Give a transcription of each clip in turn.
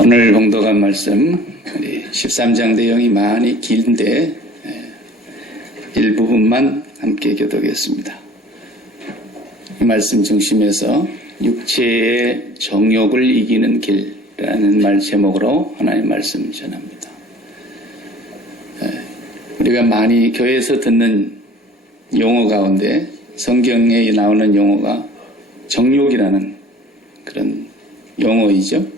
오늘 봉독한 말씀 13장 내용이 많이 긴데 일부분만 함께 교독하겠습니다. 이 말씀 중심에서 육체의 정욕을 이기는 길이라는 말 제목으로 하나님의 말씀 전합니다. 우리가 많이 교회에서 듣는 용어 가운데 성경에 나오는 용어가 정욕이라는 그런 용어이죠.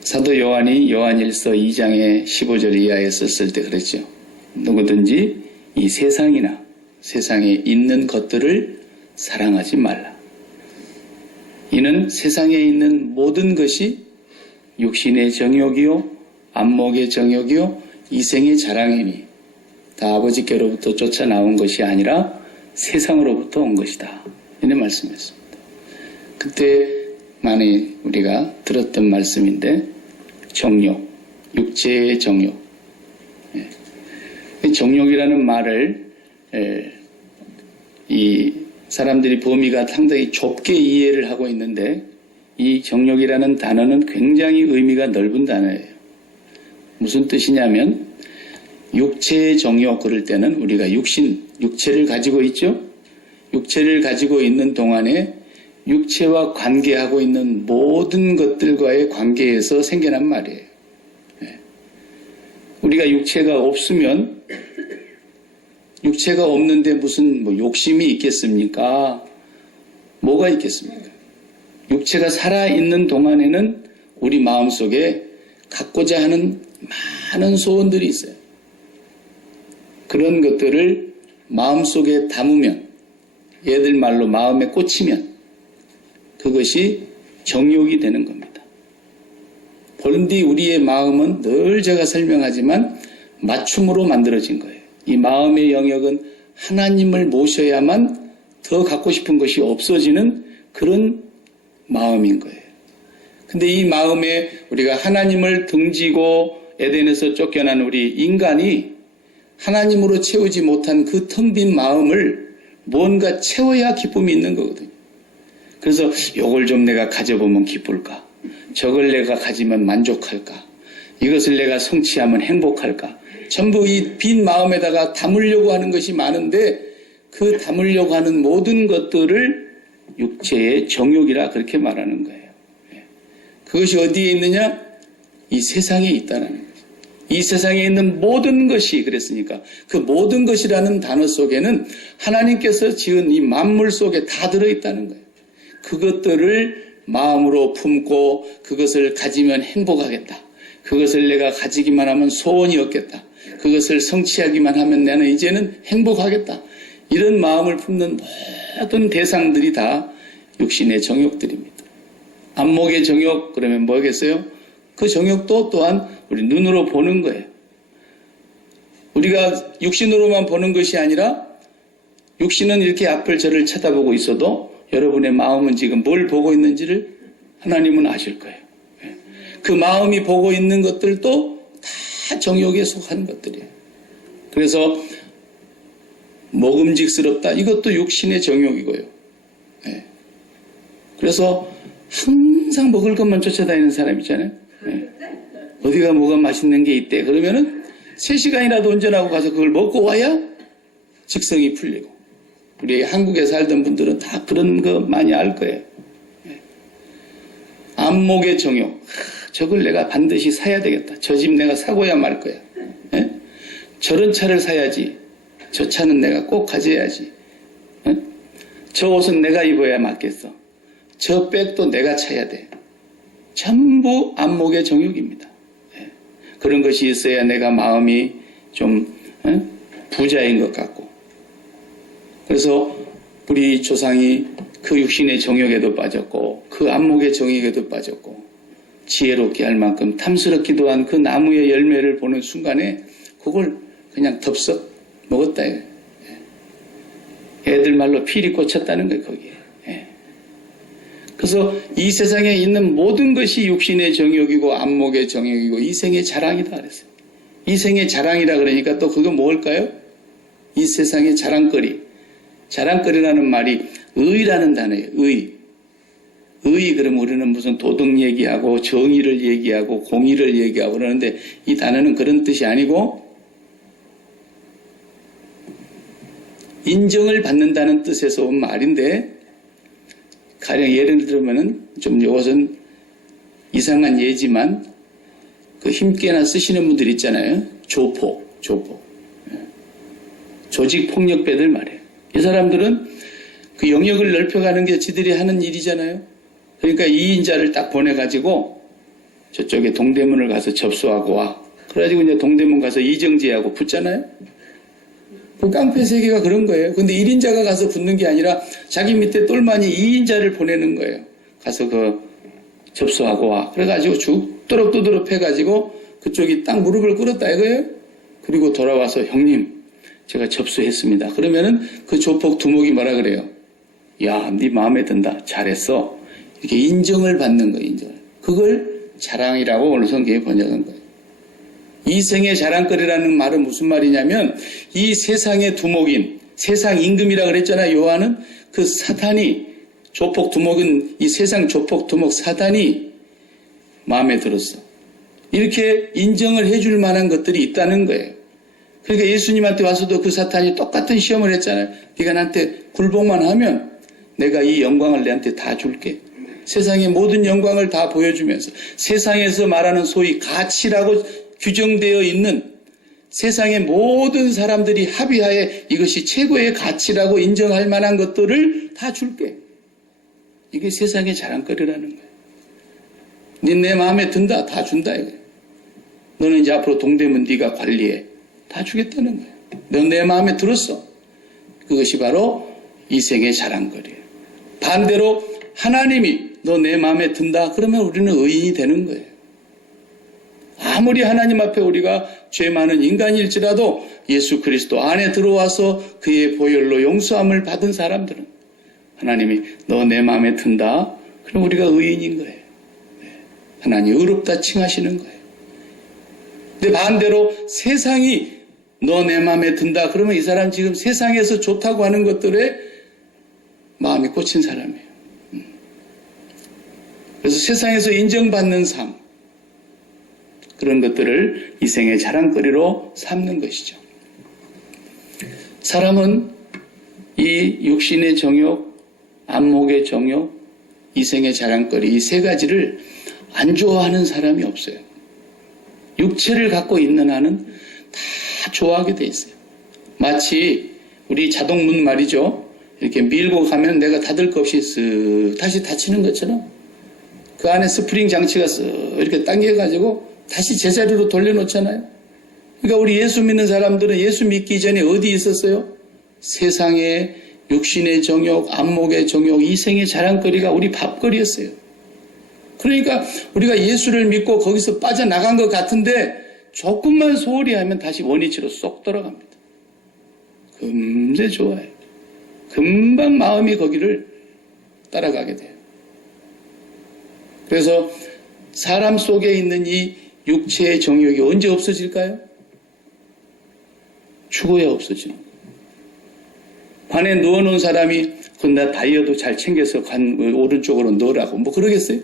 사도 요한이 요한일서 2장의 15절 이하에 썼을 때 그랬죠. 누구든지 이 세상이나 세상에 있는 것들을 사랑하지 말라. 이는 세상에 있는 모든 것이 육신의 정욕이요 안목의 정욕이요 이생의 자랑이니 다 아버지께로부터 쫓아 나온 것이 아니라 세상으로부터 온 것이다. 이런 말씀이었습니다. 그때 많이 우리가 들었던 말씀인데 정욕, 육체의 정욕. 정욕이라는 말을 이 사람들이 범위가 상당히 좁게 이해를 하고 있는데 이 정욕이라는 단어는 굉장히 의미가 넓은 단어예요. 무슨 뜻이냐면 육체의 정욕 그럴 때는 우리가 육체를 가지고 있죠. 육체를 가지고 있는 동안에 육체와 관계하고 있는 모든 것들과의 관계에서 생겨난 말이에요. 우리가 육체가 없으면 육체가 없는데 무슨 욕심이 있겠습니까? 뭐가 있겠습니까? 육체가 살아있는 동안에는 우리 마음속에 갖고자 하는 많은 소원들이 있어요. 그런 것들을 마음속에 담으면 얘들 말로 마음에 꽂히면 그것이 정욕이 되는 겁니다. 본디 우리의 마음은 늘 제가 설명하지만 맞춤으로 만들어진 거예요. 이 마음의 영역은 하나님을 모셔야만 더 갖고 싶은 것이 없어지는 그런 마음인 거예요. 근데 이 마음에 우리가 하나님을 등지고 에덴에서 쫓겨난 우리 인간이 하나님으로 채우지 못한 그 텅 빈 마음을 뭔가 채워야 기쁨이 있는 거거든요. 그래서 이걸 좀 내가 가져보면 기쁠까? 저걸 내가 가지면 만족할까? 이것을 내가 성취하면 행복할까? 전부 이 빈 마음에다가 담으려고 하는 것이 많은데 그 담으려고 하는 모든 것들을 육체의 정욕이라 그렇게 말하는 거예요. 그것이 어디에 있느냐? 이 세상에 있다는 거예요. 이 세상에 있는 모든 것이 그랬으니까 그 모든 것이라는 단어 속에는 하나님께서 지은 이 만물 속에 다 들어있다는 거예요. 그것들을 마음으로 품고 그것을 가지면 행복하겠다. 그것을 내가 가지기만 하면 소원이 없겠다. 그것을 성취하기만 하면 나는 이제는 행복하겠다. 이런 마음을 품는 모든 대상들이 다 육신의 정욕들입니다. 안목의 정욕 그러면 뭐겠어요? 그 정욕도 또한 우리 눈으로 보는 거예요. 우리가 육신으로만 보는 것이 아니라 육신은 이렇게 앞을 저를 쳐다보고 있어도 여러분의 마음은 지금 뭘 보고 있는지를 하나님은 아실 거예요. 그 마음이 보고 있는 것들도 다 정욕에 속하는 것들이에요. 그래서 먹음직스럽다. 이것도 육신의 정욕이고요. 그래서 항상 먹을 것만 쫓아다니는 사람 있잖아요. 어디가 뭐가 맛있는 게 있대. 그러면은 3시간이라도 운전하고 가서 그걸 먹고 와야 직성이 풀리고. 우리 한국에 살던 분들은 다 그런 거 많이 알 거예요. 안목의 정욕. 저걸 내가 반드시 사야 되겠다. 저 집 내가 사고야 말 거야. 저런 차를 사야지. 저 차는 내가 꼭 가져야지. 저 옷은 내가 입어야 맞겠어. 저 백도 내가 차야 돼. 전부 안목의 정욕입니다. 그런 것이 있어야 내가 마음이 좀 부자인 것 같고. 그래서 우리 조상이 그 육신의 정욕에도 빠졌고 그 안목의 정욕에도 빠졌고 지혜롭게 할 만큼 탐스럽기도 한 그 나무의 열매를 보는 순간에 그걸 그냥 덥석 먹었다. 애들 말로 필이 꽂혔다는 거예요. 거기에. 그래서 이 세상에 있는 모든 것이 육신의 정욕이고 안목의 정욕이고 이생의 자랑이다 그랬어요. 이생의 자랑이라 그러니까 또 그거 뭘까요? 이 세상의 자랑거리. 자랑거리라는 말이 의라는 단어예요. 의. 의 그러면 우리는 무슨 도덕 얘기하고 정의를 얘기하고 공의를 얘기하고 그러는데 이 단어는 그런 뜻이 아니고 인정을 받는다는 뜻에서 온 말인데 가령 예를 들면은 좀 이것은 이상한 예지만 그 힘께나 쓰시는 분들 있잖아요. 조폭. 조직폭력배들 말이에요. 이 사람들은 그 영역을 넓혀가는 게 지들이 하는 일이잖아요. 그러니까 2인자를 딱 보내가지고 저쪽에 동대문을 가서 접수하고 와. 그래가지고 이제 동대문 가서 이정재하고 붙잖아요. 그 깡패 세계가 그런 거예요. 근데 1인자가 가서 붙는 게 아니라 자기 밑에 똘마니 2인자를 보내는 거예요. 가서 그 접수하고 와. 그래가지고 죽도록 두드럽 해가지고 그쪽이 딱 무릎을 꿇었다 이거예요. 그리고 돌아와서 형님 제가 접수했습니다. 그러면은 그 조폭 두목이 뭐라 그래요? 야, 네 마음에 든다. 잘했어. 이렇게 인정을 받는 거예요. 인정을. 그걸 자랑이라고 오늘 성경에 번역한 거예요. 이생의 자랑거리라는 말은 무슨 말이냐면 이 세상의 두목인 세상 임금이라 그랬잖아요. 요한은 그 사탄이 조폭 두목은 이 세상 조폭 두목 사탄이 마음에 들었어. 이렇게 인정을 해줄 만한 것들이 있다는 거예요. 그러니까 예수님한테 와서도 그 사탄이 똑같은 시험을 했잖아요. 네가 나한테 굴복만 하면 내가 이 영광을 내한테 다 줄게. 세상의 모든 영광을 다 보여주면서 세상에서 말하는 소위 가치라고 규정되어 있는 세상의 모든 사람들이 합의하에 이것이 최고의 가치라고 인정할 만한 것들을 다 줄게. 이게 세상의 자랑거리라는 거예요. 내 마음에 든다. 다 준다 이거예요. 너는 이제 앞으로 동대문 네가 관리해. 다 주겠다는 거예요. 넌 내 마음에 들었어. 그것이 바로 이생의 자랑거리예요. 반대로 하나님이 너 내 마음에 든다. 그러면 우리는 의인이 되는 거예요. 아무리 하나님 앞에 우리가 죄 많은 인간일지라도 예수 그리스도 안에 들어와서 그의 보혈로 용서함을 받은 사람들은 하나님이 너 내 마음에 든다. 그럼 우리가 의인인 거예요. 하나님 의롭다 칭하시는 거예요. 근데 반대로 세상이 너 내 마음에 든다. 그러면 이 사람 지금 세상에서 좋다고 하는 것들에 마음이 꽂힌 사람이에요. 그래서 세상에서 인정받는 삶, 그런 것들을 이생의 자랑거리로 삼는 것이죠. 사람은 이 육신의 정욕, 안목의 정욕, 이생의 자랑거리 이 세 가지를 안 좋아하는 사람이 없어요. 육체를 갖고 있는 한은 다 좋아하게 돼 있어요. 마치 우리 자동문 말이죠. 이렇게 밀고 가면 내가 닫을 것 없이 쓱 다시 닫히는 것처럼 그 안에 스프링 장치가 쓱 이렇게 당겨가지고 다시 제자리로 돌려놓잖아요. 그러니까 우리 예수 믿는 사람들은 예수 믿기 전에 어디 있었어요? 세상의 육신의 정욕, 안목의 정욕, 이생의 자랑거리가 우리 밥거리였어요. 그러니까 우리가 예수를 믿고 거기서 빠져나간 것 같은데 조금만 소홀히 하면 다시 원위치로 쏙 돌아갑니다. 금세 좋아요. 금방 마음이 거기를 따라가게 돼요. 그래서 사람 속에 있는 이 육체의 정욕이 언제 없어질까요? 죽어야 없어지는 거예요. 관에 누워놓은 사람이 나 다이어도 잘 챙겨서 관 오른쪽으로 넣으라고 뭐 그러겠어요?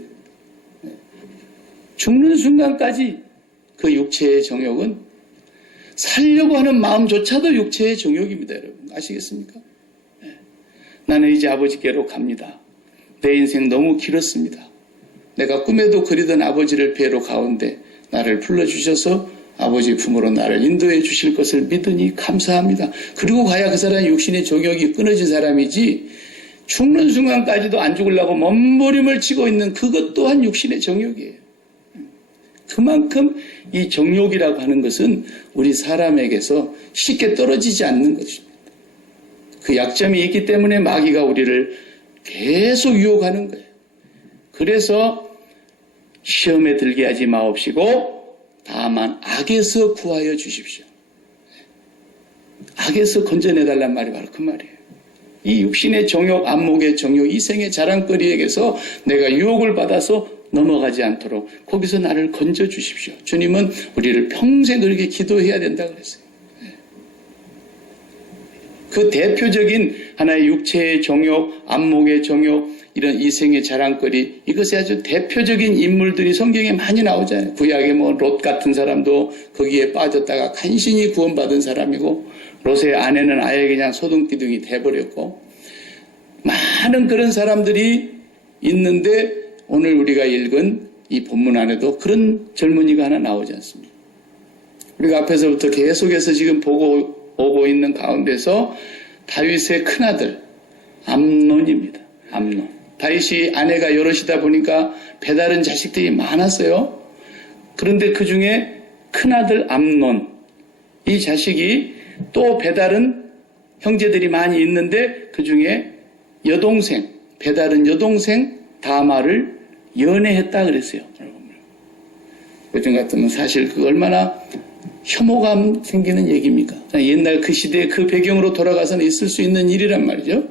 죽는 순간까지 그 육체의 정욕은 살려고 하는 마음조차도 육체의 정욕입니다. 여러분 아시겠습니까? 나는 이제 아버지께로 갑니다. 내 인생 너무 길었습니다. 내가 꿈에도 그리던 아버지를 뵈러 가운데 나를 불러주셔서 아버지 품으로 나를 인도해 주실 것을 믿으니 감사합니다. 그리고 가야 그 사람이 육신의 정욕이 끊어진 사람이지 죽는 순간까지도 안 죽으려고 몸부림을 치고 있는 그것 또한 육신의 정욕이에요. 그만큼 이 정욕이라고 하는 것은 우리 사람에게서 쉽게 떨어지지 않는 것입니다. 그 약점이 있기 때문에 마귀가 우리를 계속 유혹하는 거예요. 그래서 시험에 들게 하지 마옵시고 다만 악에서 구하여 주십시오. 악에서 건져내달란 말이 바로 그 말이에요. 이 육신의 정욕, 안목의 정욕, 이생의 자랑거리에게서 내가 유혹을 받아서 넘어가지 않도록 거기서 나를 건져 주십시오. 주님은 우리를 평생 그렇게 기도해야 된다고 그랬어요. 그 대표적인 하나의 육체의 정욕, 안목의 정욕, 이런 이생의 자랑거리, 이것이 아주 대표적인 인물들이 성경에 많이 나오잖아요. 구약의 롯 같은 사람도 거기에 빠졌다가 간신히 구원받은 사람이고, 롯의 아내는 아예 그냥 소등기둥이 돼버렸고, 많은 그런 사람들이 있는데 오늘 우리가 읽은 이 본문 안에도 그런 젊은이가 하나 나오지 않습니까? 우리가 앞에서부터 계속해서 지금 오고 있는 가운데서 다윗의 큰아들 암논입니다. 암논. 다윗이 아내가 여럿이다 보니까 배다른 자식들이 많았어요. 그런데 그 중에 큰아들 암논, 이 자식이 또 배다른 형제들이 많이 있는데 그 중에 여동생, 배다른 여동생 다마를 연애했다 그랬어요. 요즘 같으면 사실 그 얼마나 혐오감 생기는 얘기입니까? 옛날 그 시대의 그 배경으로 돌아가서는 있을 수 있는 일이란 말이죠.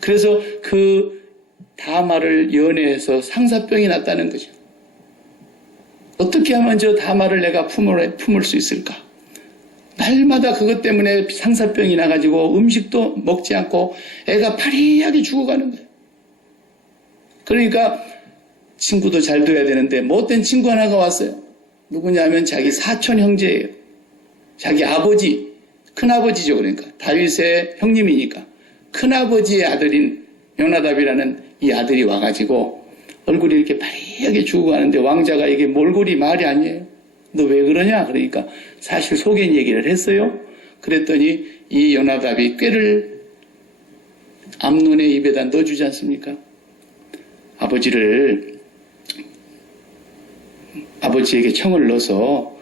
그래서 그 다마를 연애해서 상사병이 났다는 거죠. 어떻게 하면 저 다마를 내가 품을 수 있을까? 날마다 그것 때문에 상사병이 나가지고 음식도 먹지 않고 애가 파리하게 죽어가는 거예요. 그러니까 친구도 잘 둬야 되는데 못된 친구 하나가 왔어요. 누구냐면 자기 사촌 형제예요. 자기 아버지, 큰아버지죠. 그러니까 다윗의 형님이니까 큰아버지의 아들인 요나답이라는 이 아들이 와가지고 얼굴이 이렇게 파리하게 죽어가는데 왕자가 이게 몰골이 말이 아니에요. 너 왜 그러냐? 그러니까 사실 속인 얘기를 했어요. 그랬더니 이 요나답이 꾀를 암논의 입에다 넣어주지 않습니까? 아버지에게 청을 넣어서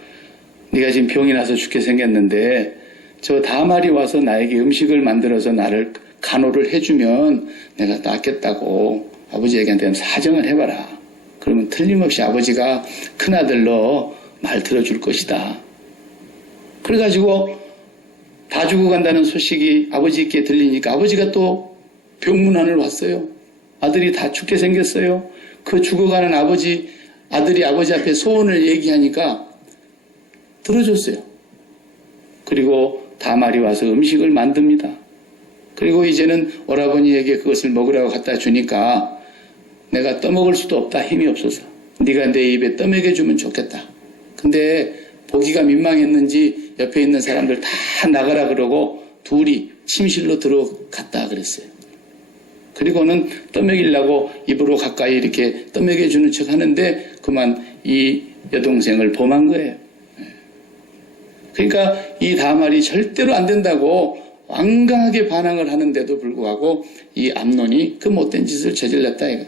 네가 지금 병이 나서 죽게 생겼는데 저 다말이 와서 나에게 음식을 만들어서 나를 간호를 해주면 내가 낫겠다고 아버지에게 사정을 해봐라. 그러면 틀림없이 아버지가 큰아들로 말 들어줄 것이다. 그래가지고 다 죽어간다는 소식이 아버지께 들리니까 아버지가 또 병문안을 왔어요. 아들이 다 죽게 생겼어요. 그 죽어가는 아들이 아버지 앞에 소원을 얘기하니까 들어줬어요. 그리고 다말이 와서 음식을 만듭니다. 그리고 이제는 오라버니에게 그것을 먹으라고 갖다 주니까 내가 떠먹을 수도 없다. 힘이 없어서. 네가 내 입에 떠먹여주면 좋겠다. 근데 보기가 민망했는지 옆에 있는 사람들 다 나가라 그러고 둘이 침실로 들어갔다 그랬어요. 그리고는 떠먹이려고 입으로 가까이 이렇게 떠먹여주는 척 하는데 그만 이 여동생을 범한 거예요. 그러니까 이 다말이 절대로 안 된다고 완강하게 반항을 하는데도 불구하고 이 암논이 그 못된 짓을 저질렀다 이거예요.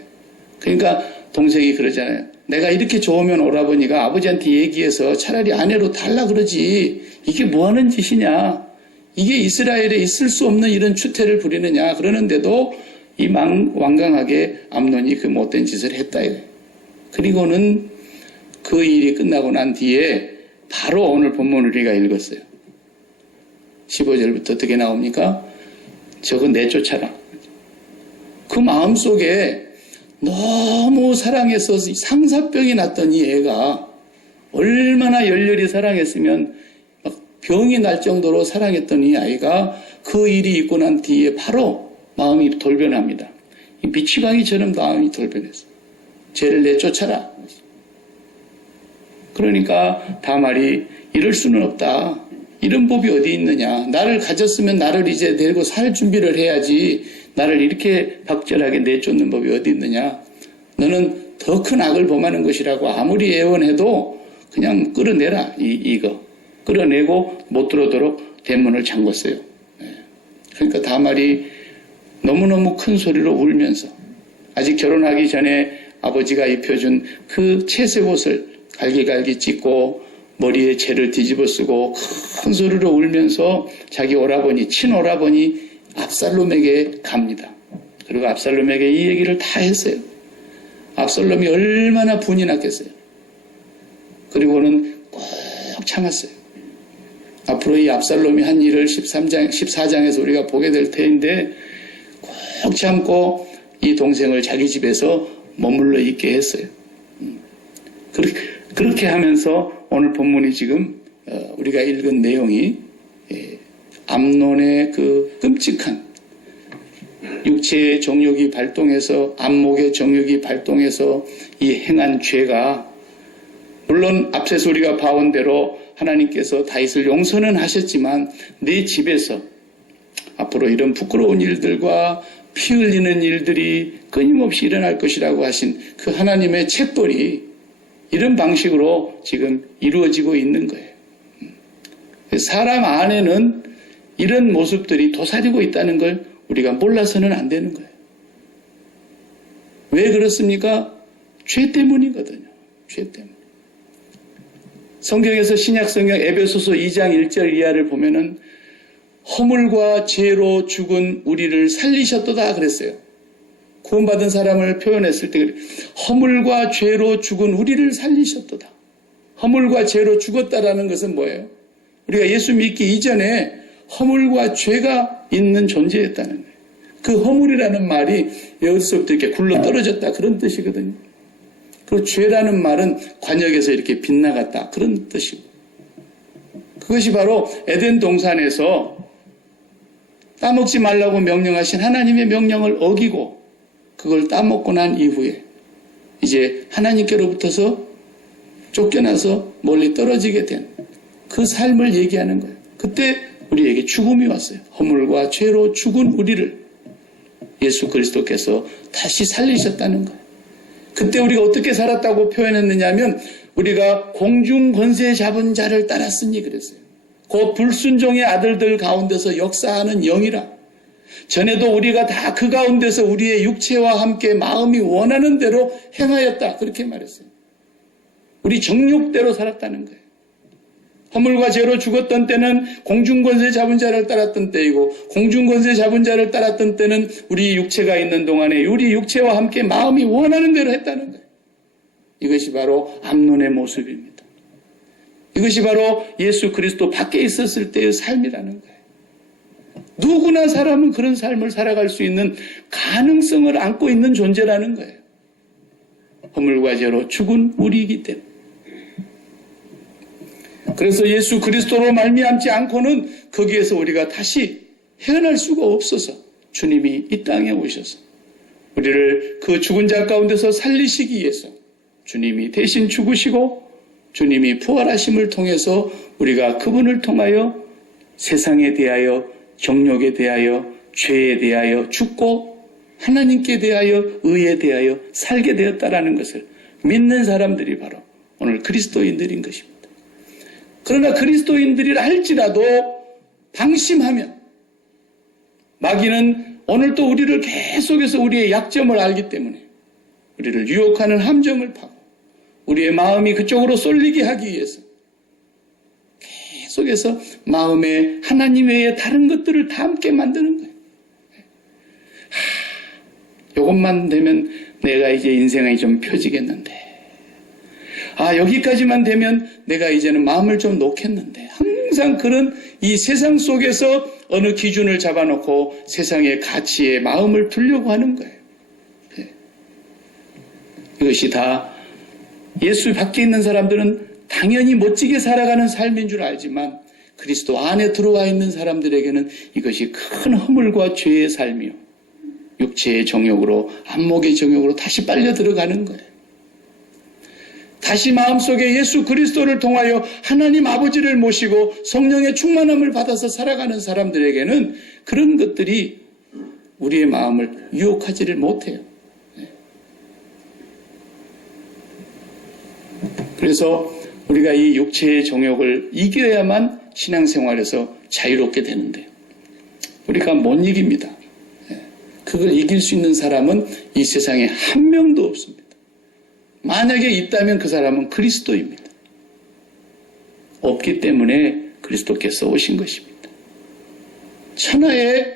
그러니까 동생이 그러잖아요. 내가 이렇게 좋으면 오라버니가 아버지한테 얘기해서 차라리 아내로 달라 그러지. 이게 뭐 하는 짓이냐. 이게 이스라엘에 있을 수 없는 이런 추태를 부리느냐. 그러는데도 이 완강하게 암논이 그 못된 짓을 했다 이거예요. 그리고는 그 일이 끝나고 난 뒤에 바로 오늘 본문을 우리가 읽었어요. 15절부터 어떻게 나옵니까? 저거 내쫓아라. 그 마음속에 너무 사랑해서 상사병이 났던 이 애가 얼마나 열렬히 사랑했으면 병이 날 정도로 사랑했던 이 아이가 그 일이 있고 난 뒤에 바로 마음이 돌변합니다. 미치광이처럼 마음이 돌변했어요. 쟤를 내쫓아라. 그러니까 다말이 이럴 수는 없다. 이런 법이 어디 있느냐. 나를 가졌으면 나를 이제 데리고 살 준비를 해야지. 나를 이렇게 박절하게 내쫓는 법이 어디 있느냐. 너는 더 큰 악을 범하는 것이라고 아무리 애원해도 그냥 끌어내라. 이거. 끌어내고 못 들어오도록 대문을 잠궜어요. 그러니까 다말이 너무너무 큰 소리로 울면서 아직 결혼하기 전에 아버지가 입혀준 그 채색 옷을 갈기갈기 찢고 머리에 채를 뒤집어 쓰고 큰 소리로 울면서 자기 오라버니, 친오라버니 압살롬에게 갑니다. 그리고 압살롬에게 이 얘기를 다 했어요. 압살롬이 얼마나 분이 났겠어요. 그리고는 꼭 참았어요. 앞으로 이 압살롬이 한 일을 14장에서 우리가 보게 될 터인데 꼭 참고 이 동생을 자기 집에서 머물러 있게 했어요. 그렇게 하면서 오늘 본문이 지금 우리가 읽은 내용이 암논의 그 끔찍한 육체의 정욕이 발동해서 안목의 정욕이 발동해서 이 행한 죄가, 물론 앞서서 우리가 봐온 대로 하나님께서 다윗을 용서는 하셨지만 내 집에서 앞으로 이런 부끄러운 일들과 피 흘리는 일들이 끊임없이 일어날 것이라고 하신 그 하나님의 책벌이 이런 방식으로 지금 이루어지고 있는 거예요. 사람 안에는 이런 모습들이 도사리고 있다는 걸 우리가 몰라서는 안 되는 거예요. 왜 그렇습니까? 죄 때문이거든요. 죄 때문에. 성경에서 신약성경 에베소서 2장 1절 이하를 보면은 허물과 죄로 죽은 우리를 살리셨도다 그랬어요. 구원받은 사람을 표현했을 때 허물과 죄로 죽은 우리를 살리셨도다. 허물과 죄로 죽었다라는 것은 뭐예요? 우리가 예수 믿기 이전에 허물과 죄가 있는 존재였다는 거예요. 그 허물이라는 말이 여기서부터 이렇게 굴러 떨어졌다 그런 뜻이거든요. 그리고 죄라는 말은 관역에서 이렇게 빗나갔다 그런 뜻이고, 그것이 바로 에덴 동산에서 따먹지 말라고 명령하신 하나님의 명령을 어기고 그걸 따먹고 난 이후에 이제 하나님께로부터서 쫓겨나서 멀리 떨어지게 된 그 삶을 얘기하는 거예요. 그때 우리에게 죽음이 왔어요. 허물과 죄로 죽은 우리를 예수 그리스도께서 다시 살리셨다는 거예요. 그때 우리가 어떻게 살았다고 표현했느냐 하면 우리가 공중 권세 잡은 자를 따랐으니 그랬어요. 그 불순종의 아들들 가운데서 역사하는 영이라. 전에도 우리가 다 그 가운데서 우리의 육체와 함께 마음이 원하는 대로 행하였다 그렇게 말했어요. 우리 정욕대로 살았다는 거예요. 허물과 죄로 죽었던 때는 공중권세 잡은 자를 따랐던 때이고, 공중권세 잡은 자를 따랐던 때는 우리 육체가 있는 동안에 우리 육체와 함께 마음이 원하는 대로 했다는 거예요. 이것이 바로 암논의 모습입니다. 이것이 바로 예수 그리스도 밖에 있었을 때의 삶이라는 거예요. 누구나 사람은 그런 삶을 살아갈 수 있는 가능성을 안고 있는 존재라는 거예요. 허물과 죄로 죽은 우리이기 때문에. 그래서 예수 그리스도로 말미암지 않고는 거기에서 우리가 다시 헤어날 수가 없어서 주님이 이 땅에 오셔서 우리를 그 죽은 자 가운데서 살리시기 위해서 주님이 대신 죽으시고 주님이 부활하심을 통해서 우리가 그분을 통하여 세상에 대하여, 정욕에 대하여, 죄에 대하여 죽고 하나님께 대하여, 의에 대하여 살게 되었다라는 것을 믿는 사람들이 바로 오늘 그리스도인들인 것입니다. 그러나 그리스도인들이라 할지라도 방심하면 마귀는 오늘 또 우리를 계속해서 우리의 약점을 알기 때문에 우리를 유혹하는 함정을 파고 우리의 마음이 그쪽으로 쏠리게 하기 위해서 계속해서 마음에 하나님 외에 다른 것들을 다 함께 만드는 거예요. 이것만 되면 내가 이제 인생이 좀 펴지겠는데, 여기까지만 되면 내가 이제는 마음을 좀 놓겠는데, 항상 그런 이 세상 속에서 어느 기준을 잡아놓고 세상의 가치에 마음을 두려고 하는 거예요. 이것이 다 예수 밖에 있는 사람들은 당연히 멋지게 살아가는 삶인 줄 알지만 그리스도 안에 들어와 있는 사람들에게는 이것이 큰 허물과 죄의 삶이요, 육체의 정욕으로, 안목의 정욕으로 다시 빨려 들어가는 거예요. 다시 마음속에 예수 그리스도를 통하여 하나님 아버지를 모시고 성령의 충만함을 받아서 살아가는 사람들에게는 그런 것들이 우리의 마음을 유혹하지를 못해요. 그래서 우리가 이 육체의 정욕을 이겨야만 신앙생활에서 자유롭게 되는데 우리가 못 이깁니다. 그걸 이길 수 있는 사람은 이 세상에 한 명도 없습니다. 만약에 있다면 그 사람은 그리스도입니다. 없기 때문에 그리스도께서 오신 것입니다. 천하에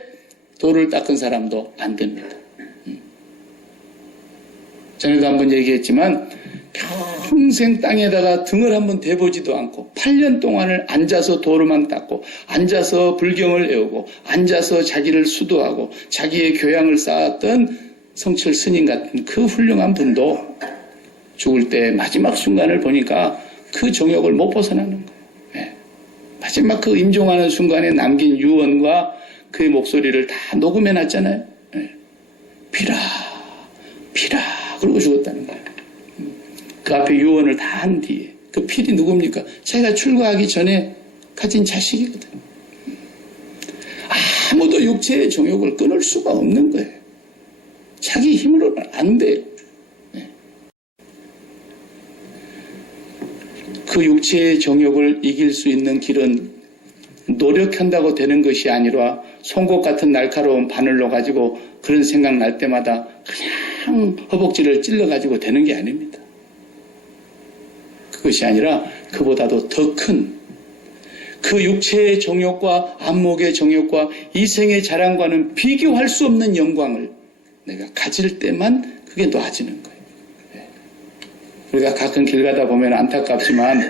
돌을 닦은 사람도 안 됩니다. 전에도 한번 얘기했지만 평생 땅에다가 등을 한번 대보지도 않고 8년 동안을 앉아서 도로만 닦고 앉아서 불경을 애우고 앉아서 자기를 수도하고 자기의 교양을 쌓았던 성철 스님 같은 그 훌륭한 분도 죽을 때 마지막 순간을 보니까 그 정욕을 못 벗어나는 거예요. 마지막 그 임종하는 순간에 남긴 유언과 그의 목소리를 다 녹음해 놨잖아요. 네. 피라, 피라, 그러고 죽었다는 거예요. 그 앞에 유언을 다 한 뒤에. 그 필이 누굽니까? 자기가 출가하기 전에 가진 자식이거든요. 아무도 육체의 정욕을 끊을 수가 없는 거예요. 자기 힘으로는 안 돼요. 네. 그 육체의 정욕을 이길 수 있는 길은 노력한다고 되는 것이 아니라 송곳 같은 날카로운 바늘로 가지고 그런 생각 날 때마다 그냥 허벅지를 찔러가지고 되는 게 아닙니다. 그것이 아니라 그보다도 더 큰 그 육체의 정욕과 안목의 정욕과 이생의 자랑과는 비교할 수 없는 영광을 내가 가질 때만 그게 놓아지는 거예요. 우리가 가끔 길 가다 보면 안타깝지만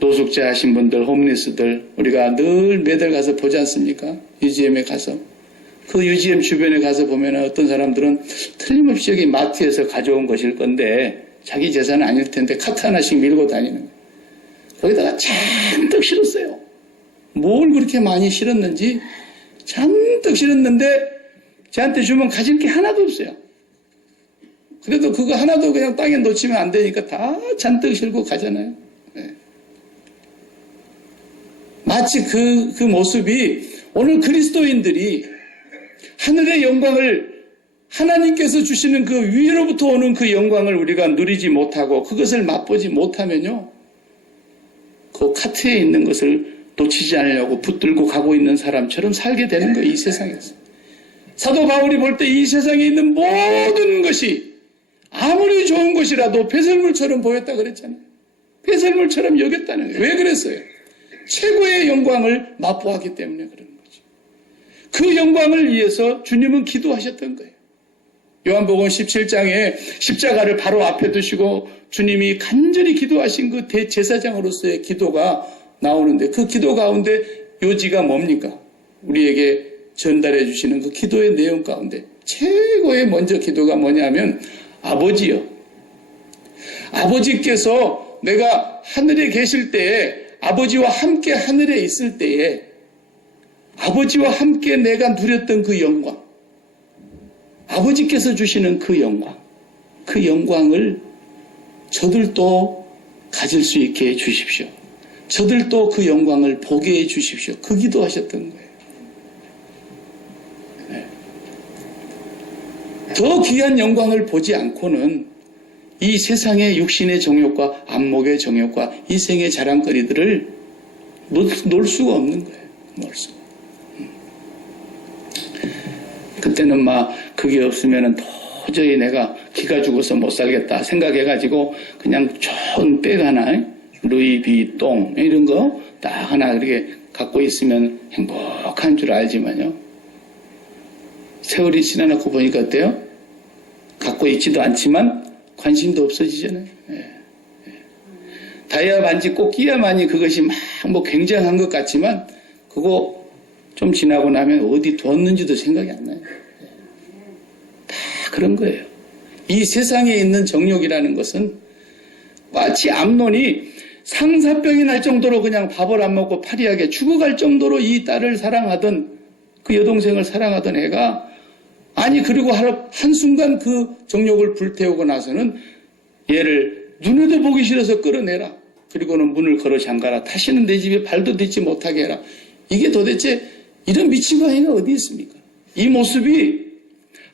노숙자 하신 분들, 홈리스들 우리가 늘 매달 가서 보지 않습니까? UGM에 가서. 그 UGM 주변에 가서 보면 어떤 사람들은 틀림없이 여기 마트에서 가져온 것일 건데 자기 재산은 아닐 텐데 카트 하나씩 밀고 다니는 거예요. 거기다가 잔뜩 실었어요. 뭘 그렇게 많이 실었는지 잔뜩 실었는데 저한테 주면 가질 게 하나도 없어요. 그래도 그거 하나도 그냥 땅에 놓치면 안 되니까 다 잔뜩 실고 가잖아요. 네. 마치 그 모습이 오늘 그리스도인들이 하늘의 영광을 하나님께서 주시는 그 위로부터 오는 그 영광을 우리가 누리지 못하고 그것을 맛보지 못하면요. 그 카트에 있는 것을 놓치지 않으려고 붙들고 가고 있는 사람처럼 살게 되는 거예요. 이 세상에서. 사도 바울이 볼 때 이 세상에 있는 모든 것이 아무리 좋은 것이라도 배설물처럼 보였다 그랬잖아요. 배설물처럼 여겼다는 거예요. 왜 그랬어요? 최고의 영광을 맛보았기 때문에 그런 거죠. 그 영광을 위해서 주님은 기도하셨던 거예요. 요한복음 17장에 십자가를 바로 앞에 두시고 주님이 간절히 기도하신 그 대제사장으로서의 기도가 나오는데 그 기도 가운데 요지가 뭡니까? 우리에게 전달해 주시는 그 기도의 내용 가운데 최고의 먼저 기도가 뭐냐면 아버지요. 아버지께서 내가 하늘에 계실 때에 아버지와 함께 하늘에 있을 때에 아버지와 함께 내가 누렸던 그 영광 아버지께서 주시는 그 영광을 저들도 가질 수 있게 해 주십시오. 저들도 그 영광을 보게 해 주십시오. 그 기도하셨던 거예요. 네. 더 귀한 영광을 보지 않고는 이 세상의 육신의 정욕과 안목의 정욕과 이생의 자랑거리들을 놓을 수가 없는 거예요. 놓을 수가. 그때는 막 그게 없으면 도저히 내가 기가 죽어서 못 살겠다 생각해가지고 그냥 좋은 백 하나 루이비통 이런 거 딱 하나 그렇게 갖고 있으면 행복한 줄 알지만요. 세월이 지나놓고 보니까 어때요? 갖고 있지도 않지만 관심도 없어지잖아요. 예. 다이아 반지 꼭 끼야만이 그것이 막 뭐 굉장한 것 같지만 그거 좀 지나고 나면 어디 두었는지도 생각이 안 나요. 다 그런 거예요. 이 세상에 있는 정욕이라는 것은 마치 암논이 상사병이 날 정도로 그냥 밥을 안 먹고 파리하게 죽어갈 정도로 이 딸을 사랑하던 그 여동생을 사랑하던 애가 아니 그리고 한순간 그 정욕을 불태우고 나서는 얘를 눈에도 보기 싫어서 끌어내라. 그리고는 문을 걸어 잠가라. 다시는 내 집에 발도 딛지 못하게 해라. 이게 도대체 이런 미친 아이가 어디 있습니까? 이 모습이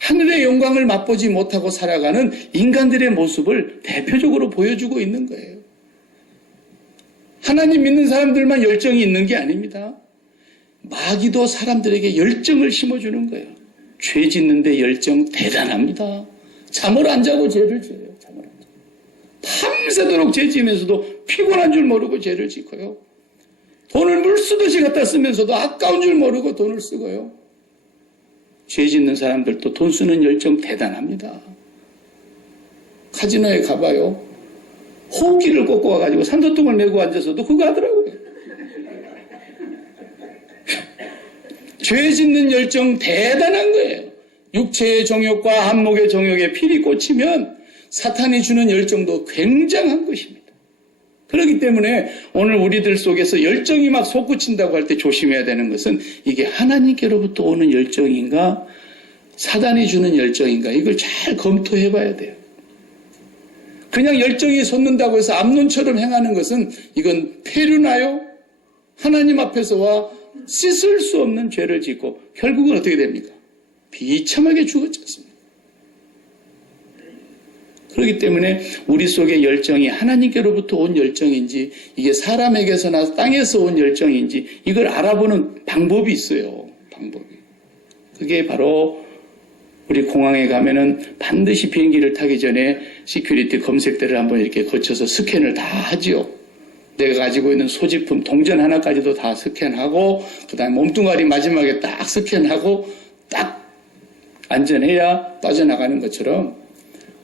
하늘의 영광을 맛보지 못하고 살아가는 인간들의 모습을 대표적으로 보여주고 있는 거예요. 하나님 믿는 사람들만 열정이 있는 게 아닙니다. 마귀도 사람들에게 열정을 심어주는 거예요. 죄 짓는데 열정 대단합니다. 잠을 안 자고 죄를 지어요. 잠을 안 자고. 밤새도록 죄 지으면서도 피곤한 줄 모르고 죄를 짓고요. 돈을 물쓰듯이 갖다 쓰면서도 아까운 줄 모르고 돈을 쓰고요. 죄 짓는 사람들도 돈 쓰는 열정 대단합니다. 카지노에 가봐요. 호흡기를 꽂고 와가지고 산소통을 메고 앉아서도 그거 하더라고요. 죄 짓는 열정 대단한 거예요. 육체의 정욕과 안목의 정욕에 필이 꽂히면 사탄이 주는 열정도 굉장한 것입니다. 그렇기 때문에 오늘 우리들 속에서 열정이 막 솟구친다고 할 때 조심해야 되는 것은 이게 하나님께로부터 오는 열정인가 사단이 주는 열정인가 이걸 잘 검토해 봐야 돼요. 그냥 열정이 솟는다고 해서 암논처럼 행하는 것은 이건 폐륜하여 하나님 앞에서와 씻을 수 없는 죄를 짓고 결국은 어떻게 됩니까? 비참하게 죽었지 않습니까? 그렇기 때문에 우리 속의 열정이 하나님께로부터 온 열정인지 이게 사람에게서나 땅에서 온 열정인지 이걸 알아보는 방법이 있어요. 방법이. 그게 바로 우리 공항에 가면은 반드시 비행기를 타기 전에 시큐리티 검색대를 한번 이렇게 거쳐서 스캔을 다 하지요. 내가 가지고 있는 소지품 동전 하나까지도 다 스캔하고 그다음에 몸뚱아리 마지막에 딱 스캔하고 딱 안전해야 빠져나가는 것처럼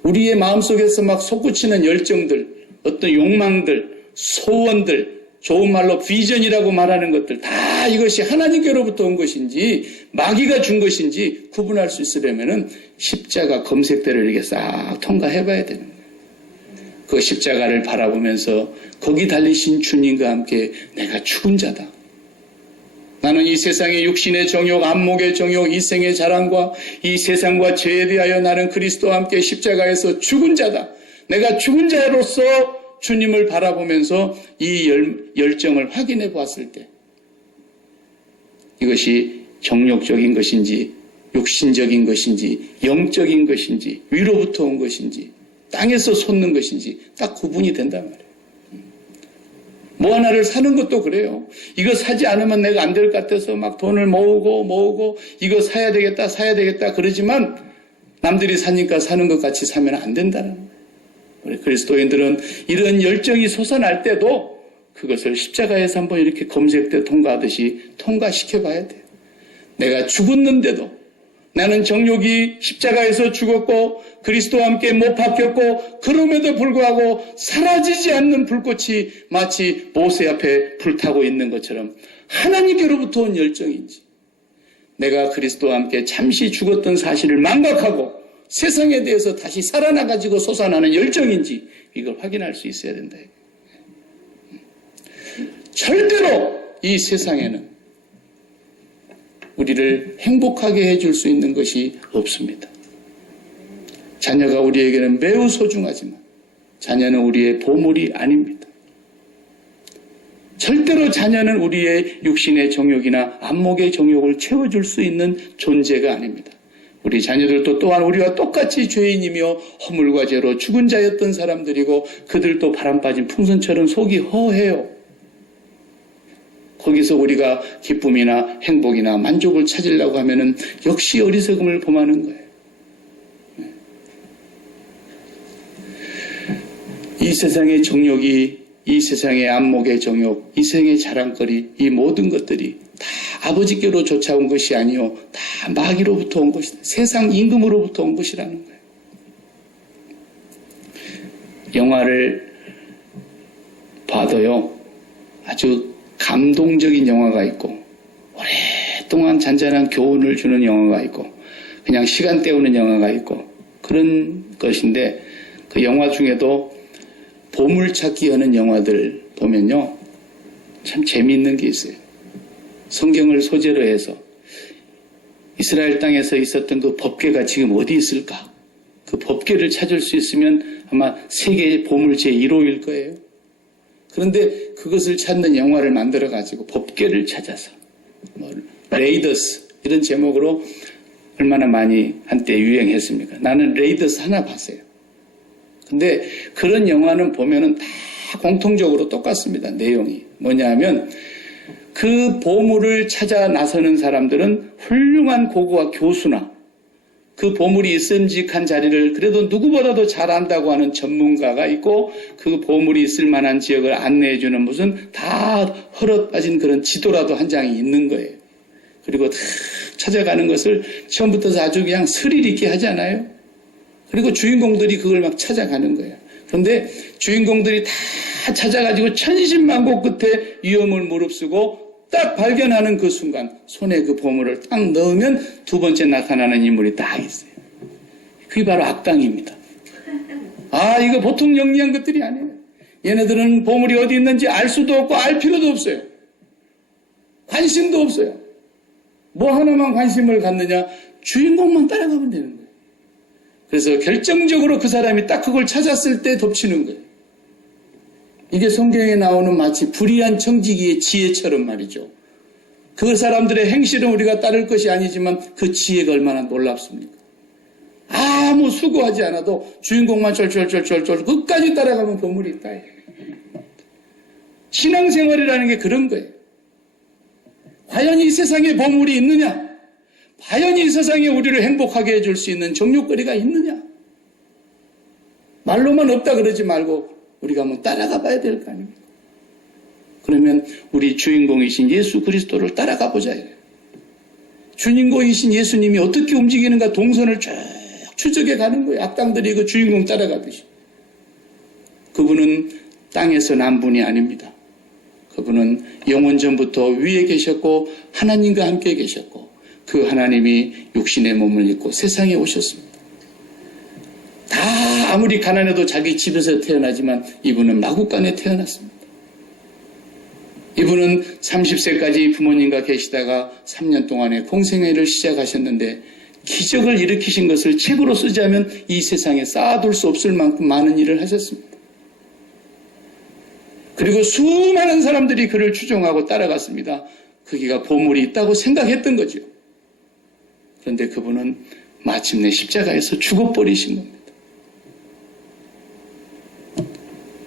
우리의 마음속에서 막 솟구치는 열정들, 어떤 욕망들, 소원들, 좋은 말로 비전이라고 말하는 것들 다 이것이 하나님께로부터 온 것인지 마귀가 준 것인지 구분할 수 있으려면은 십자가 검색대를 이렇게 싹 통과해 봐야 되는 거예요. 그 십자가를 바라보면서 거기 달리신 주님과 함께 내가 죽은 자다. 나는 이 세상의 육신의 정욕, 안목의 정욕, 이생의 자랑과 이 세상과 죄에 대하여 나는 그리스도와 함께 십자가에서 죽은 자다. 내가 죽은 자로서 주님을 바라보면서 이 열정을 확인해 보았을 때 이것이 정욕적인 것인지 육신적인 것인지 영적인 것인지 위로부터 온 것인지 땅에서 솟는 것인지 딱 구분이 된단 말이에요. 뭐 하나를 사는 것도 그래요. 이거 사지 않으면 내가 안 될 것 같아서 막 돈을 모으고 이거 사야 되겠다 그러지만 남들이 사니까 사는 것 같이 사면 안 된다는 거예요. 우리 그리스도인들은 이런 열정이 솟아날 때도 그것을 십자가에서 한번 이렇게 검색대 통과하듯이 통과시켜 봐야 돼요. 내가 죽었는데도 나는 정욕이 십자가에서 죽었고 그리스도와 함께 못 박혔고 그럼에도 불구하고 사라지지 않는 불꽃이 마치 모세 앞에 불타고 있는 것처럼 하나님께로부터 온 열정인지 내가 그리스도와 함께 잠시 죽었던 사실을 망각하고 세상에 대해서 다시 살아나가지고 솟아나는 열정인지 이걸 확인할 수 있어야 된다. 절대로 이 세상에는 우리를 행복하게 해줄 수 있는 것이 없습니다. 자녀가 우리에게는 매우 소중하지만 자녀는 우리의 보물이 아닙니다. 절대로 자녀는 우리의 육신의 정욕이나 안목의 정욕을 채워줄 수 있는 존재가 아닙니다. 우리 자녀들도 또한 우리와 똑같이 죄인이며 허물과 죄로 죽은 자였던 사람들이고 그들도 바람 빠진 풍선처럼 속이 허해요. 거기서 우리가 기쁨이나 행복이나 만족을 찾으려고 하면은 역시 어리석음을 범하는 거예요. 이 세상의 정욕이, 이 세상의 안목의 정욕, 이 세상의 자랑거리, 이 모든 것들이 다 아버지께로 쫓아온 것이 아니요, 다 마귀로부터 온 것이다. 세상 임금으로부터 온 것이라는 거예요. 영화를 봐도요, 아주 감동적인 영화가 있고 오랫동안 잔잔한 교훈을 주는 영화가 있고 그냥 시간 때우는 영화가 있고 그런 것인데 그 영화 중에도 보물찾기 하는 영화들 보면요 참 재미있는 게 있어요. 성경을 소재로 해서 이스라엘 땅에서 있었던 그 법궤가 지금 어디 있을까? 그 법궤를 찾을 수 있으면 아마 세계의 보물 제1호일 거예요. 그런데 그것을 찾는 영화를 만들어가지고 법궤를 찾아서 레이더스 이런 제목으로 얼마나 많이 한때 유행했습니까? 나는 레이더스 하나 봤어요. 근데 그런 영화는 보면은 다 공통적으로 똑같습니다. 내용이 뭐냐 하면 그 보물을 찾아 나서는 사람들은 훌륭한 고고와 교수나 그 보물이 있음직한 자리를 그래도 누구보다도 잘 안다고 하는 전문가가 있고 그 보물이 있을 만한 지역을 안내해주는 무슨 다 헐어빠진 그런 지도라도 한 장이 있는 거예요. 그리고 다 찾아가는 것을 처음부터 아주 그냥 스릴 있게 하지 않아요? 그리고 주인공들이 그걸 막 찾아가는 거예요. 그런데 주인공들이 다 찾아가지고 천신만고 끝에 위험을 무릅쓰고 딱 발견하는 그 순간 손에 그 보물을 딱 넣으면 두 번째 나타나는 인물이 딱 있어요. 그게 바로 악당입니다. 아, 이거 보통 영리한 것들이 아니에요. 얘네들은 보물이 어디 있는지 알 수도 없고 알 필요도 없어요. 관심도 없어요. 뭐 하나만 관심을 갖느냐? 주인공만 따라가면 되는 거예요. 그래서 결정적으로 그 사람이 딱 그걸 찾았을 때 덮치는 거예요. 이게 성경에 나오는 마치 불의한 청지기의 지혜처럼 말이죠. 그 사람들의 행실은 우리가 따를 것이 아니지만 그 지혜가 얼마나 놀랍습니까? 아무 수고하지 않아도 주인공만 쫄쫄쫄쫄쫄 끝까지 따라가면 보물이 있다. 신앙생활이라는 게 그런 거예요. 과연 이 세상에 보물이 있느냐? 과연 이 세상에 우리를 행복하게 해줄 수 있는 정욕거리가 있느냐? 말로만 없다 그러지 말고 우리가 한번 따라가 봐야 될 거 아닙니까? 그러면 우리 주인공이신 예수 그리스도를 따라가 보자. 주인공이신 예수님이 어떻게 움직이는가 동선을 쭉 추적해 가는 거예요. 악당들이 그 주인공 따라가듯이. 그분은 땅에서 난 분이 아닙니다. 그분은 영원 전부터 위에 계셨고 하나님과 함께 계셨고 그 하나님이 육신의 몸을 입고 세상에 오셨습니다. 다 아무리 가난해도 자기 집에서 태어나지만 이분은 마구간에 태어났습니다. 이분은 30세까지 부모님과 계시다가 3년 동안의 공생애를 시작하셨는데 기적을 일으키신 것을 책으로 쓰자면 이 세상에 쌓아둘 수 없을 만큼 많은 일을 하셨습니다. 그리고 수많은 사람들이 그를 추종하고 따라갔습니다. 거기가 보물이 있다고 생각했던 거죠. 그런데 그분은 마침내 십자가에서 죽어버리신 겁니다.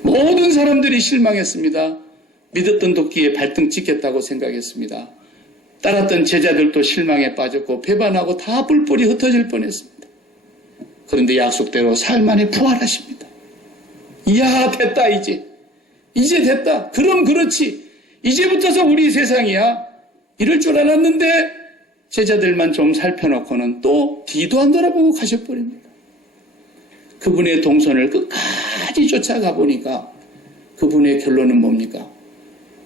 모든 사람들이 실망했습니다. 믿었던 도끼에 발등 찍겠다고 생각했습니다. 따랐던 제자들도 실망에 빠졌고 배반하고 다 뿔뿔이 흩어질 뻔했습니다. 그런데 약속대로 사흘 만에 부활하십니다. 이야 됐다 이제 됐다. 그럼 그렇지. 이제부터서 우리 세상이야. 이럴 줄 알았는데 제자들만 좀 살펴놓고는 또 뒤도 안 돌아보고 가셔버립니다. 그분의 동선을 끝까지 쫓아가 보니까 그분의 결론은 뭡니까?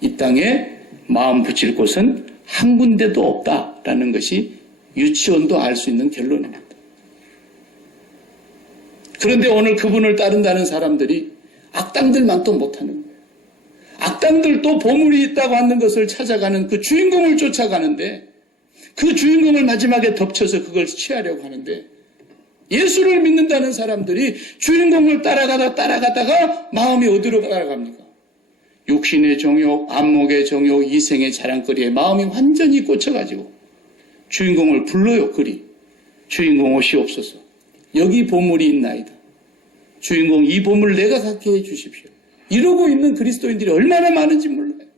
이 땅에 마음 붙일 곳은 한 군데도 없다라는 것이 유치원도 알 수 있는 결론입니다. 그런데 오늘 그분을 따른다는 사람들이 악당들만 또 못하는 거예요. 악당들도 보물이 있다고 하는 것을 찾아가는 그 주인공을 쫓아가는데 그 주인공을 마지막에 덮쳐서 그걸 취하려고 하는데 예수를 믿는다는 사람들이 주인공을 따라가다가 마음이 어디로 따라갑니까? 육신의 정욕, 안목의 정욕, 이생의 자랑거리에 마음이 완전히 꽂혀가지고 주인공을 불러요. 그리 주인공 오시옵소서. 여기 보물이 있나이다. 주인공 이 보물 내가 갖게 해주십시오. 이러고 있는 그리스도인들이 얼마나 많은지 몰라요.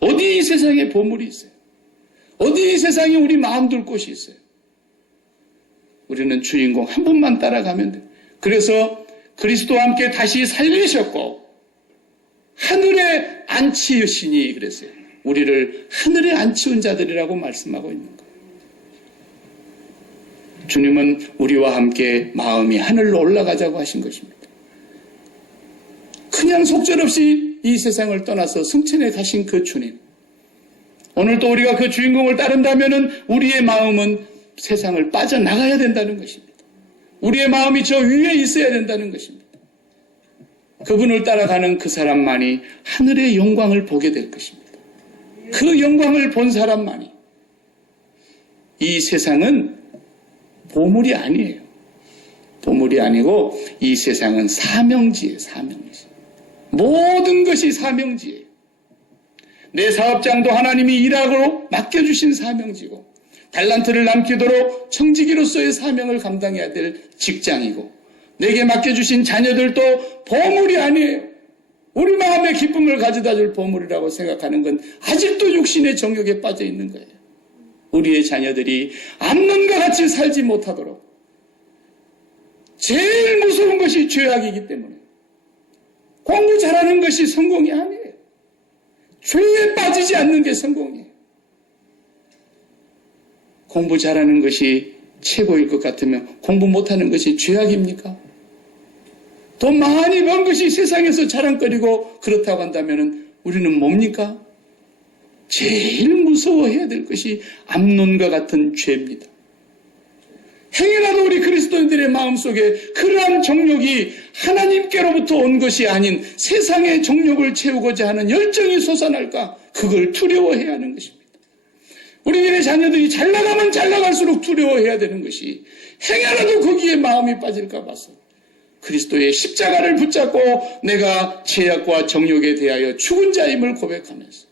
어디 이 세상에 보물이 있어요? 어디 이 세상에 우리 마음 둘 곳이 있어요? 우리는 주인공 한 분만 따라가면 돼요. 그래서 그리스도와 함께 다시 살리셨고 하늘에 앉히시니 그랬어요. 우리를 하늘에 앉히운 자들이라고 말씀하고 있는 거예요. 주님은 우리와 함께 마음이 하늘로 올라가자고 하신 것입니다. 그냥 속절없이 이 세상을 떠나서 승천에 가신 그 주님. 오늘도 우리가 그 주인공을 따른다면 우리의 마음은 세상을 빠져나가야 된다는 것입니다. 우리의 마음이 저 위에 있어야 된다는 것입니다. 그분을 따라가는 그 사람만이 하늘의 영광을 보게 될 것입니다. 그 영광을 본 사람만이 이 세상은 보물이 아니에요. 보물이 아니고 이 세상은 사명지예요. 사명지. 모든 것이 사명지예요. 내 사업장도 하나님이 일하고 맡겨주신 사명지고 달란트를 남기도록 청지기로서의 사명을 감당해야 될 직장이고 내게 맡겨주신 자녀들도 보물이 아니에요. 우리 마음의 기쁨을 가져다 줄 보물이라고 생각하는 건 아직도 육신의 정욕에 빠져 있는 거예요. 우리의 자녀들이 암론과 같이 살지 못하도록 제일 무서운 것이 죄악이기 때문에 공부 잘하는 것이 성공이 아니에요. 죄에 빠지지 않는 게 성공이에요. 공부 잘하는 것이 최고일 것 같으면 공부 못하는 것이 죄악입니까? 돈 많이 번 것이 세상에서 자랑거리고 그렇다고 한다면 우리는 뭡니까? 제일 무서워해야 될 것이 암론과 같은 죄입니다. 행여라도 우리 그리스도인들의 마음속에 그러한 정욕이 하나님께로부터 온 것이 아닌 세상의 정욕을 채우고자 하는 열정이 솟아날까? 그걸 두려워해야 하는 것입니다. 우리들의 자녀들이 잘 나가면 잘 나갈수록 두려워해야 되는 것이 행여라도 거기에 마음이 빠질까 봐서 그리스도의 십자가를 붙잡고 내가 죄악과 정욕에 대하여 죽은 자임을 고백하면서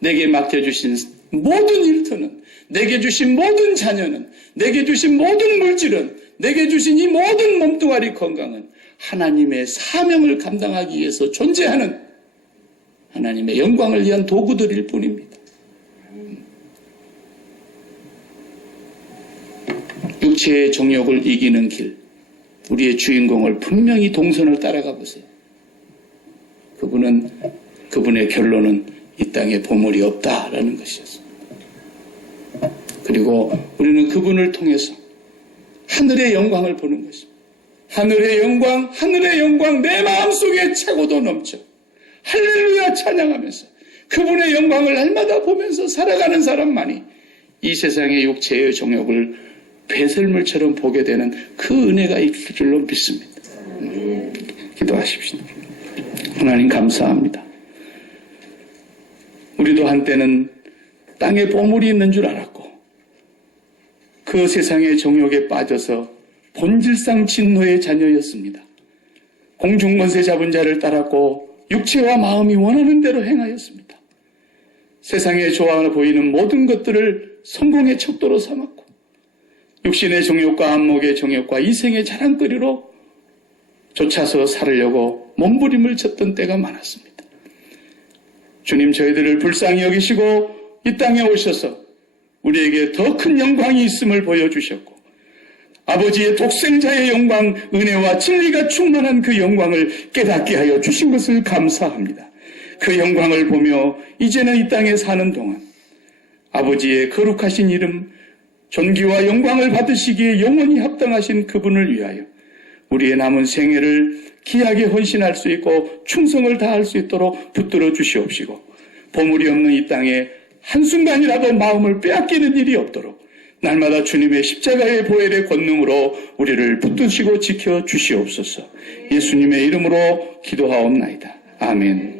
내게 맡겨주신 모든 일터는, 내게 주신 모든 자녀는, 내게 주신 모든 물질은, 내게 주신 이 모든 몸뚱아리 건강은 하나님의 사명을 감당하기 위해서 존재하는 하나님의 영광을 위한 도구들일 뿐입니다. 육체의 정욕을 이기는 길, 우리의 주인공을 분명히 동선을 따라가 보세요. 그분의 결론은 이 땅에 보물이 없다라는 것이었습니다. 그리고 우리는 그분을 통해서 하늘의 영광을 보는 것입니다. 하늘의 영광 내 마음속에 차고도 넘쳐 할렐루야 찬양하면서 그분의 영광을 날마다 보면서 살아가는 사람만이 이 세상의 육체의 정욕을 배설물처럼 보게 되는 그 은혜가 있을 줄로 믿습니다. 기도하십시오. 하나님 감사합니다. 우리도 한때는 땅에 보물이 있는 줄 알았고 그 세상의 정욕에 빠져서 본질상 진노의 자녀였습니다. 공중권세 잡은 자를 따랐고 육체와 마음이 원하는 대로 행하였습니다. 세상에 좋아 보이는 모든 것들을 성공의 척도로 삼았고 육신의 정욕과 안목의 정욕과 이생의 자랑거리로 쫓아서 살으려고 몸부림을 쳤던 때가 많았습니다. 주님, 저희들을 불쌍히 여기시고 이 땅에 오셔서 우리에게 더 큰 영광이 있음을 보여주셨고 아버지의 독생자의 영광, 은혜와 진리가 충만한 그 영광을 깨닫게 하여 주신 것을 감사합니다. 그 영광을 보며 이제는 이 땅에 사는 동안 아버지의 거룩하신 이름, 존귀와 영광을 받으시기에 영원히 합당하신 그분을 위하여 우리의 남은 생애를 귀하게 헌신할 수 있고 충성을 다할 수 있도록 붙들어 주시옵시고 보물이 없는 이 땅에 한순간이라도 마음을 빼앗기는 일이 없도록 날마다 주님의 십자가의 보혈의 권능으로 우리를 붙드시고 지켜 주시옵소서. 예수님의 이름으로 기도하옵나이다. 아멘.